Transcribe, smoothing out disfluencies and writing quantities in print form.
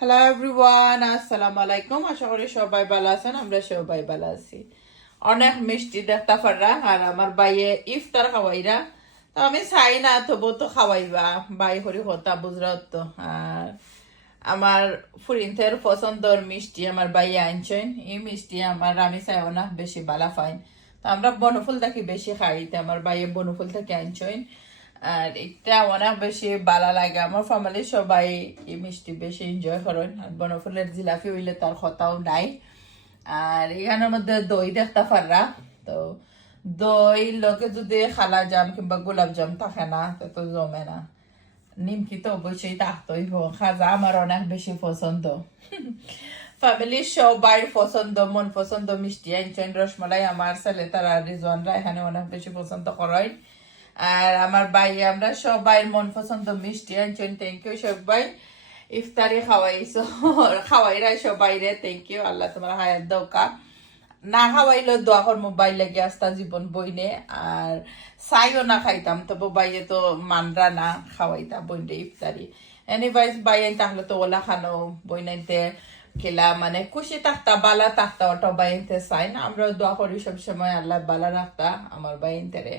Hello everyone, আসসালামু আলাইকুম। আশা করি সবাই ভালো আছেন। আমরা সবাই ভালো আছি। অনেক মিষ্টি দেখতে পাররা আর আমার বাইয়ে ইফতার খাওয়াইরা, তো আমি চাই না তবু তো খাওয়াইবা বাই হরি হতা বুঝরাত তো। আর আমার ফুরিনতের পছন্দর মিষ্টি আমার বাইয়ে আনছেন। এই মিষ্টি আমার আমি চাইও না বেশি বালা ফাইন, তো আমরা বনফুল থাকি বেশি খাই, তো আমার বাইয়ে বনফুল থেকে আনছেন। আর এটা অনেক বেশি ভালো লাগে। আমার ফ্যামিলির সবাই এই মিষ্টি বেশি এনজয় করেন। আর বনফুলের জিলাপি হইলে তার কথাও নাই। আর এখানের মধ্যে দই দেখতে পাররা, তো দই লোকে যদি খালা জাম কিংবা গোলাপ জাম থাকে না তো জমে না। নিমকি তো অবশ্যই থাকতেই হোক। খাজা আমার অনেক বেশি পছন্দ। ফ্যামিলির সবাই পছন্দ, মন পছন্দ মিষ্টি আনছেন। রসমালাই আমার ছেলে তারা রিজওয়ানরা এখানে অনেক বেশি পছন্দ করেন। আর আমার ভাই আমরা সবাই মন পছন্দ মিষ্টি আনছেন। থ্যাংক ইউ সবাই, ইফতারি খাওয়াইছো খাওয়াইরা সবাই রে থ্যাংক ইউ। আল্লাহ তোমার হায়াত দৌকা, না খাওয়াইলো দোয়া কর মোবাইল লেগে আসতা জীবন বইনে। আর চাইও না খাইতাম তবু বাইয়ে তো মানরা না খাওয়াইতা বইনে ইফতারি। এনিওয়াইজ বাইয়ে তাহলে তো ওলা খানো বইনাইতে খেলা মানে খুশি থাকতা বালা থাকতা ওটা বাইনতে চাই না। আমরা দোয়া করি সবসময় আল্লাহ বালা রাখতা আমার বাইনতে রে।